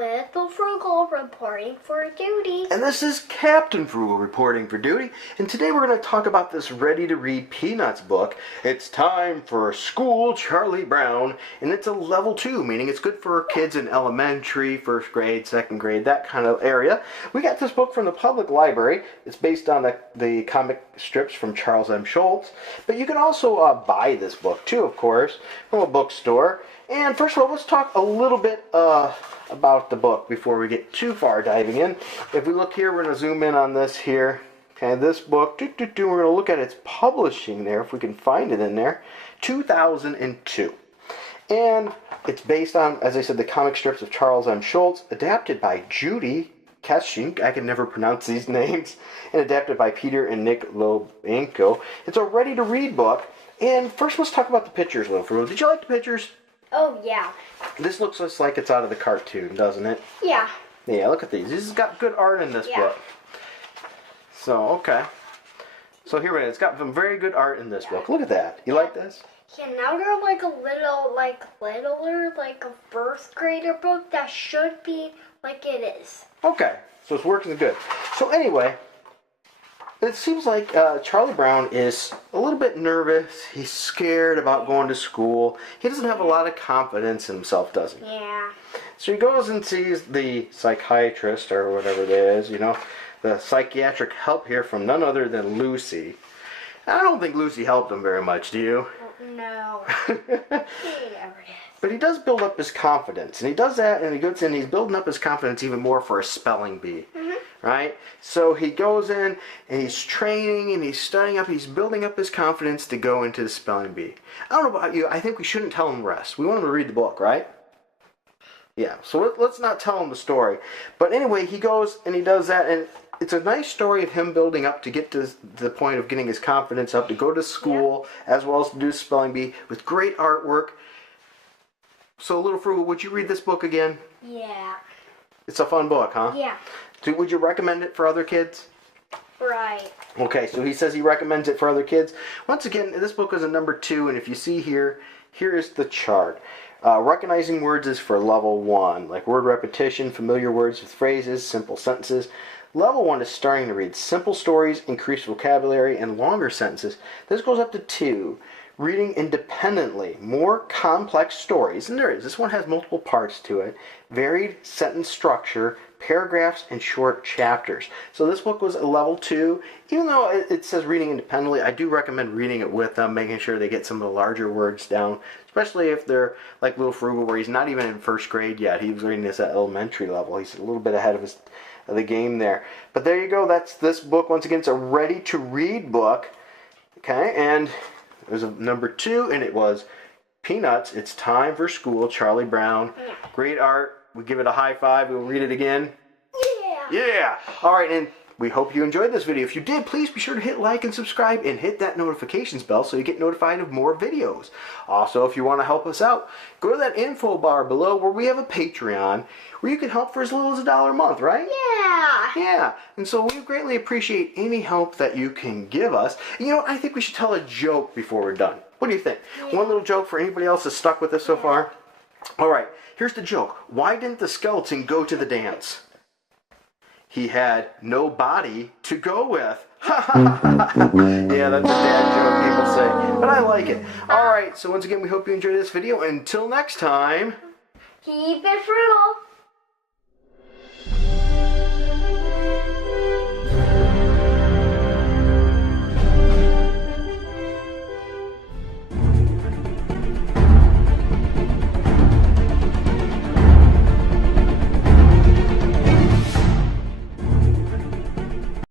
Little Frugal reporting for duty. And this is Captain Frugal reporting for duty. And today we're going to talk about this ready-to-read Peanuts book. It's time for school, Charlie Brown. And it's a level 2, meaning it's good for kids in elementary, first grade, second grade, that kind of area. We got this book from the public library. It's based on the comic strips from Charles M. Schulz. But you can also buy this book too, of course, from a bookstore. And first of all, let's talk a little bit about the book before we get too far diving in. If we look here, we're going to zoom in on this here. Okay, this book, we're going to look at its publishing there, if we can find it in there, 2002. And it's based on, as I said, the comic strips of Charles M. Schulz, adapted by Judy Kashink, I can never pronounce these names, and adapted by Peter and Nick Lobanko. It's a ready-to-read book. And first, let's talk about the pictures, Little Frugal. Did you like the pictures? Oh, yeah. This looks just like it's out of the cartoon, doesn't it? Yeah. Yeah, look at these. This has got good art in this book. So, okay. So here it is. It's got some very good art in this book. Look at that. You like this? Yeah, now they're like a little, littler, like a first grader book that should be like it is. Okay. So it's working good. So anyway, it seems like Charlie Brown is a little bit nervous. He's scared about going to school. He doesn't have a lot of confidence in himself, does he? Yeah. So he goes and sees the psychiatrist, or whatever it is, you know, the psychiatric help here from none other than Lucy. I don't think Lucy helped him very much, do you? No. He never did. But he does build up his confidence. And he does that, and he goes in, he's building up his confidence even more for a spelling bee. Right? So he goes in, and he's training, and he's studying up, he's building up his confidence to go into the spelling bee. I don't know about you, I think we shouldn't tell him the rest. We want him to read the book, right? Yeah, so let's not tell him the story. But anyway, he goes, and he does that, and it's a nice story of him building up to get to the point of getting his confidence up, to go to school, as well as to do the spelling bee, with great artwork. So, Little Frugal, would you read this book again? Yeah. It's a fun book, huh? Yeah. So would you recommend it for other kids? Right. Okay, so he says he recommends it for other kids. Once again, this book is a number 2, and if you see here, here is the chart. Recognizing words is for level 1, like word repetition, familiar words with phrases, simple sentences. Level 1 is starting to read simple stories, increased vocabulary, and longer sentences. This goes up to 2. Reading independently, more complex stories, and there is. This one has multiple parts to it. Varied sentence structure, paragraphs, and short chapters. So this book was a level 2. Even though it says reading independently, I do recommend reading it with them, making sure they get some of the larger words down, especially if they're like Little Frugal, where he's not even in first grade yet. He was reading this at elementary level. He's a little bit ahead of the game there. But there you go. That's this book. Once again, it's a ready-to-read book. Okay, and it was a number 2, and it was Peanuts. It's time for school, Charlie Brown. Yeah. Great art. We give it a high five. We'll read it again. Yeah. Yeah. All right, and we hope you enjoyed this video. If you did, please be sure to hit like and subscribe and hit that notifications bell so you get notified of more videos. Also, if you want to help us out, go to that info bar below where we have a Patreon where you can help for as little as $1 a month, right? Yeah. Yeah. And so we greatly appreciate any help that you can give us. You know, I think we should tell a joke before we're done. What do you think? Yeah. One little joke for anybody else that's stuck with us so far? All right. Here's the joke. Why didn't the skeleton go to the dance? He had no body to go with. Yeah, that's a dad joke, people say. But I like it. All right, so once again, we hope you enjoyed this video. Until next time, keep it frugal.